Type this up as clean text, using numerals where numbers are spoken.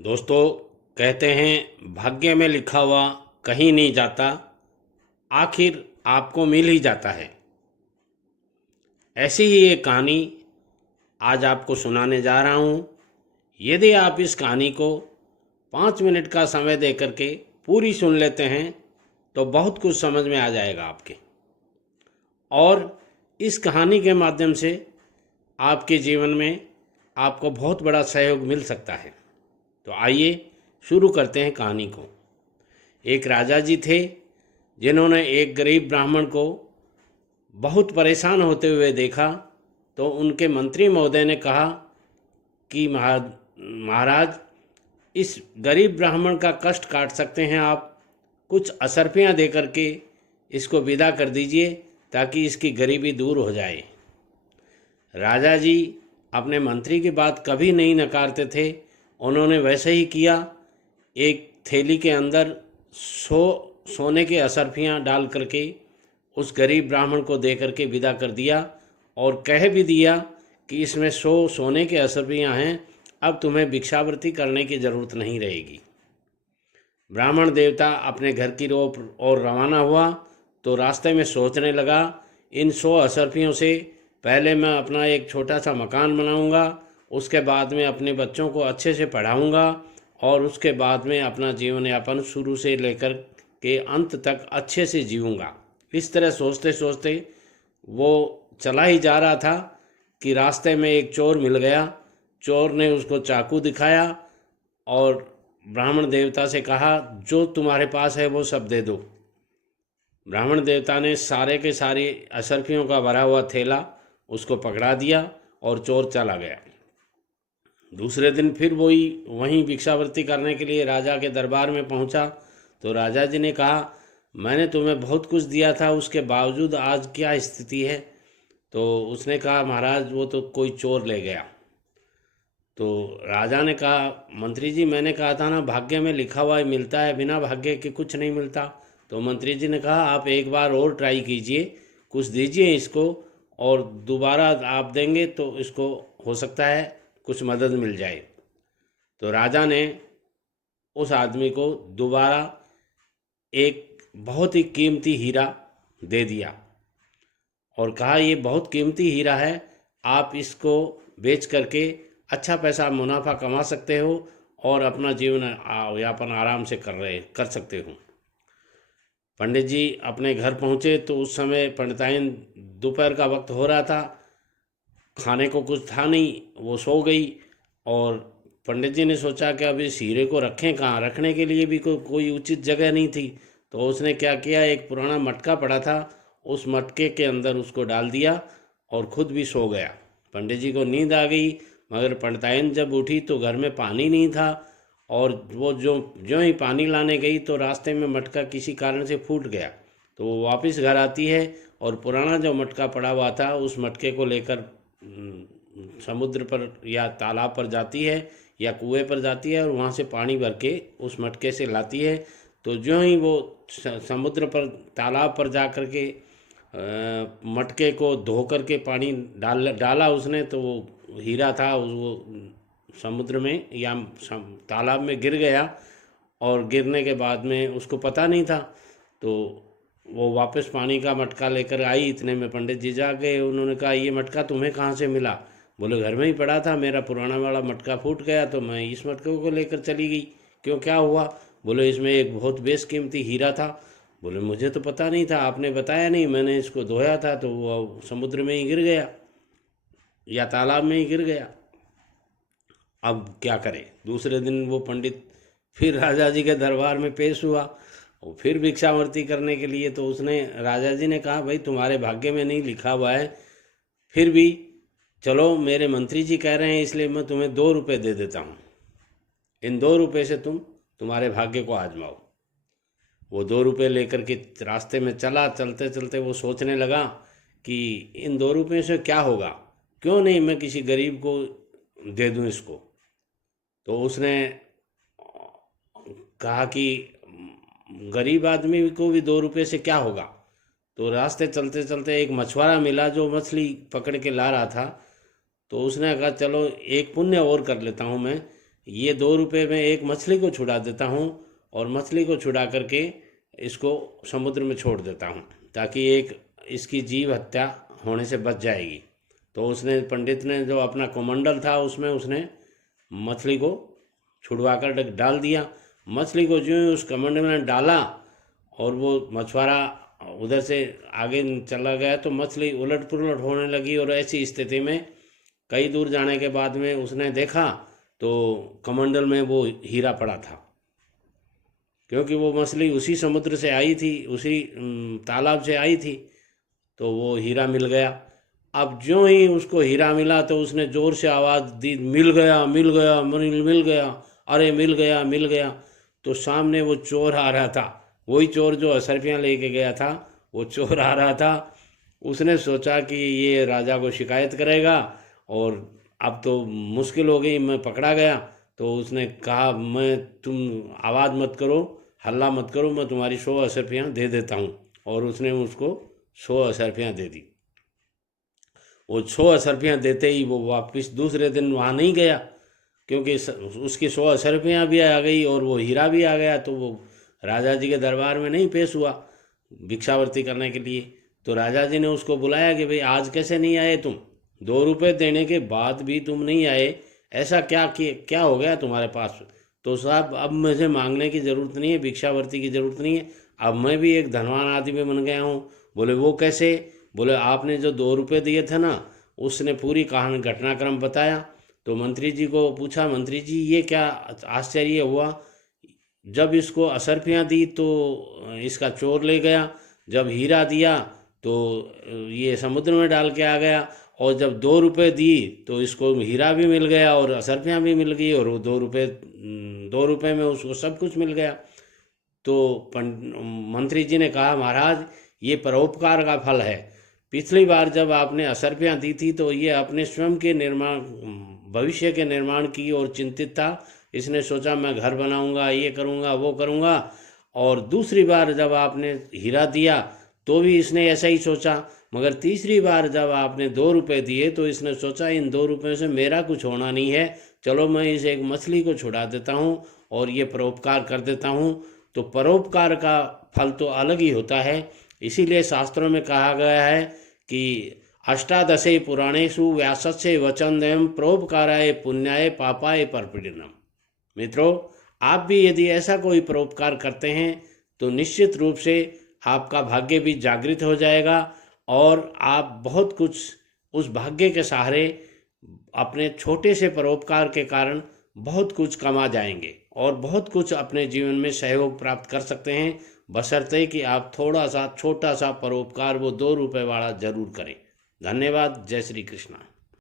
दोस्तों, कहते हैं भाग्य में लिखा हुआ कहीं नहीं जाता, आखिर आपको मिल ही जाता है। ऐसी ही एक कहानी आज आपको सुनाने जा रहा हूँ। यदि आप इस कहानी को 5 मिनट का समय दे करके पूरी सुन लेते हैं तो बहुत कुछ समझ में आ जाएगा आपके, और इस कहानी के माध्यम से आपके जीवन में आपको बहुत बड़ा सहयोग मिल सकता है। तो आइए शुरू करते हैं कहानी को। एक राजा जी थे जिन्होंने एक गरीब ब्राह्मण को बहुत परेशान होते हुए देखा, तो उनके मंत्री महोदय ने कहा कि महाराज, इस गरीब ब्राह्मण का कष्ट काट सकते हैं आप, कुछ असरफियाँ दे करके इसको विदा कर दीजिए ताकि इसकी गरीबी दूर हो जाए। राजा जी अपने मंत्री की बात कभी नहीं नकारते थे। उन्होंने वैसे ही किया। एक थैली के अंदर सोने के असरफियाँ डाल करके उस गरीब ब्राह्मण को दे करके विदा कर दिया, और कह भी दिया कि इसमें 100 सोने के असरफियाँ हैं, अब तुम्हें भिक्षावृत्ति करने की ज़रूरत नहीं रहेगी। ब्राह्मण देवता अपने घर की ओर रवाना हुआ तो रास्ते में सोचने लगा, इन 100 असरफियों से पहले मैं अपना एक छोटा सा मकान बनाऊंगा, उसके बाद में अपने बच्चों को अच्छे से पढ़ाऊंगा, और उसके बाद में अपना जीवन यापन शुरू से लेकर के अंत तक अच्छे से जीऊँगा। इस तरह सोचते सोचते वो चला ही जा रहा था कि रास्ते में एक चोर मिल गया। चोर ने उसको चाकू दिखाया और ब्राह्मण देवता से कहा, जो तुम्हारे पास है वो सब दे दो। ब्राह्मण देवता ने सारे के सारे असरफियों का भरा हुआ थैला उसको पकड़ा दिया और चोर चला गया। दूसरे दिन फिर वहीं भिक्षावृत्ति करने के लिए राजा के दरबार में पहुंचा, तो राजा जी ने कहा, मैंने तुम्हें बहुत कुछ दिया था, उसके बावजूद आज क्या स्थिति है? तो उसने कहा, महाराज वो तो कोई चोर ले गया। तो राजा ने कहा, मंत्री जी मैंने कहा था ना, भाग्य में लिखा हुआ ही मिलता है, बिना भाग्य के कुछ नहीं मिलता। तो मंत्री जी ने कहा, आप एक बार और ट्राई कीजिए, कुछ दीजिए इसको, और दोबारा आप देंगे तो इसको हो सकता है कुछ मदद मिल जाए। तो राजा ने उस आदमी को दोबारा एक बहुत ही कीमती हीरा दे दिया और कहा, ये बहुत कीमती हीरा है, आप इसको बेच करके अच्छा पैसा मुनाफा कमा सकते हो और अपना जीवन यापन आराम से कर सकते हो। पंडित जी अपने घर पहुँचे तो उस समय पंडिताइन दोपहर का वक्त हो रहा था, खाने को कुछ था नहीं, वो सो गई। और पंडित जी ने सोचा कि अब इस हीरे को रखें कहाँ, रखने के लिए भी कोई उचित जगह नहीं थी। तो उसने क्या किया, एक पुराना मटका पड़ा था, उस मटके के अंदर उसको डाल दिया और खुद भी सो गया। पंडित जी को नींद आ गई, मगर पंडिताइन जब उठी तो घर में पानी नहीं था, और वो जो ही पानी लाने गई तो रास्ते में मटका किसी कारण से फूट गया। तो वो वापस घर आती है और पुराना जो मटका पड़ा हुआ था उस मटके को लेकर समुद्र पर या तालाब पर जाती है या कुएं पर जाती है, और वहाँ से पानी भर के उस मटके से लाती है। तो जो ही वो समुद्र पर तालाब पर जा कर के मटके को धो कर के पानी डाला उसने, तो वो हीरा था वो समुद्र में या तालाब में गिर गया, और गिरने के बाद में उसको पता नहीं था। तो वो वापस पानी का मटका लेकर आई, इतने में पंडित जी जा गए। उन्होंने कहा, ये मटका तुम्हें कहाँ से मिला? बोले, घर में ही पड़ा था, मेरा पुराना वाला मटका फूट गया तो मैं इस मटके को लेकर चली गई। क्यों, क्या हुआ? बोले, इसमें एक बहुत बेशकीमती हीरा था। बोले, मुझे तो पता नहीं था, आपने बताया नहीं, मैंने इसको धोया था तो वो समुद्र में ही गिर गया या तालाब में ही गिर गया। अब क्या करे? दूसरे दिन वो पंडित फिर राजा जी के दरबार में पेश हुआ, और फिर भिक्षावृत्ति करने के लिए। तो उसने राजा जी ने कहा, भाई तुम्हारे भाग्य में नहीं लिखा हुआ है, फिर भी चलो, मेरे मंत्री जी कह रहे हैं इसलिए मैं तुम्हें 2 रुपये दे देता हूँ, इन 2 रुपये से तुम्हारे भाग्य को आजमाओ। वो 2 रुपये लेकर के रास्ते में चला। चलते चलते वो सोचने लगा कि इन 2 रुपये से क्या होगा, क्यों नहीं मैं किसी गरीब को दे दूँ इसको। तो उसने कहा कि गरीब आदमी को भी 2 रुपये से क्या होगा। तो रास्ते चलते चलते एक मछुआरा मिला जो मछली पकड़ के ला रहा था। तो उसने कहा, चलो एक पुण्य और कर लेता हूँ मैं, ये 2 रुपये में एक मछली को छुड़ा देता हूँ और मछली को छुड़ा करके इसको समुद्र में छोड़ देता हूँ, ताकि एक इसकी जीव हत्या होने से बच जाएगी। तो उसने, पंडित ने जो अपना कमंडल था उसमें उसने मछली को छुड़वा कर डाल दिया। मछली को जो ही उस कमंडल में डाला और वो मछुआरा उधर से आगे चला गया तो मछली उलट पुलट होने लगी। और ऐसी स्थिति में कई दूर जाने के बाद में उसने देखा तो कमंडल में वो हीरा पड़ा था, क्योंकि वो मछली उसी समुद्र से आई थी, उसी तालाब से आई थी, तो वो हीरा मिल गया। अब जो ही उसको हीरा मिला तो उसने ज़ोर से आवाज़ दी, मिल गया मिल गया मिल गया, अरे मिल गया मिल गया। तो सामने वो चोर आ रहा था, वही चोर जो असरफियाँ लेके गया था, वो चोर आ रहा था। उसने सोचा कि ये राजा को शिकायत करेगा और अब तो मुश्किल हो गई, मैं पकड़ा गया। तो उसने कहा, तुम आवाज़ मत करो, हल्ला मत करो, मैं तुम्हारी 100 असरफियाँ दे देता हूँ। और उसने उसको 100 असरफियाँ दे दी। वो 100 असरफियाँ देते ही वो वापस दूसरे दिन वहाँ नहीं गया, क्योंकि उसकी 100 असरफियाँ भी आ गई और वो हीरा भी आ गया। तो वो राजा जी के दरबार में नहीं पेश हुआ भिक्षावृत्ति करने के लिए। तो राजा जी ने उसको बुलाया कि भाई आज कैसे नहीं आए तुम, 2 रुपये देने के बाद भी तुम नहीं आए, ऐसा क्या हो गया तुम्हारे पास। तो साहब अब मुझे मांगने की ज़रूरत नहीं है, भिक्षावृत्ति की ज़रूरत नहीं है, अब मैं भी एक धनवान आदमी बन गया हूँ। बोले वो कैसे? बोले आपने जो 2 रुपये दिए थे ना, उसने पूरी कहानी घटनाक्रम बताया। तो मंत्री जी को पूछा, मंत्री जी ये क्या आश्चर्य हुआ, जब इसको असरफियाँ दी तो इसका चोर ले गया, जब हीरा दिया तो ये समुद्र में डाल के आ गया, और जब 2 रुपये दी तो इसको हीरा भी मिल गया और असरफियाँ भी मिल गई, और वो 2 रुपये में उसको सब कुछ मिल गया। तो मंत्री जी ने कहा, महाराज ये परोपकार का फल है। पिछली बार जब आपने असरफियाँ दी थी तो ये अपने स्वयं के निर्माण, भविष्य के निर्माण की ओर चिंतित था। इसने सोचा मैं घर बनाऊंगा, ये करूंगा, वो करूंगा। और दूसरी बार जब आपने हीरा दिया तो भी इसने ऐसा ही सोचा, मगर तीसरी बार जब आपने 2 रुपये दिए तो इसने सोचा इन 2 रुपयों से मेरा कुछ होना नहीं है, चलो मैं इस एक मछली को छुड़ा देता हूँ और ये परोपकार कर देता हूँ। तो परोपकार का फल तो अलग ही होता है। इसीलिए शास्त्रों में कहा गया है कि अष्टादशे पुराणेषु व्यासस्य वचनद्वयं परोपकाराय पुण्याय पापाय परपीडनम। मित्रों, आप भी यदि ऐसा कोई परोपकार करते हैं तो निश्चित रूप से आपका भाग्य भी जागृत हो जाएगा और आप बहुत कुछ उस भाग्य के सहारे अपने छोटे से परोपकार के कारण बहुत कुछ कमा जाएंगे और बहुत कुछ अपने जीवन में सहयोग प्राप्त कर सकते हैं, बशर्ते कि आप थोड़ा सा छोटा सा परोपकार वो 2 रुपये वाला जरूर करें। धन्यवाद। जय श्री कृष्णा।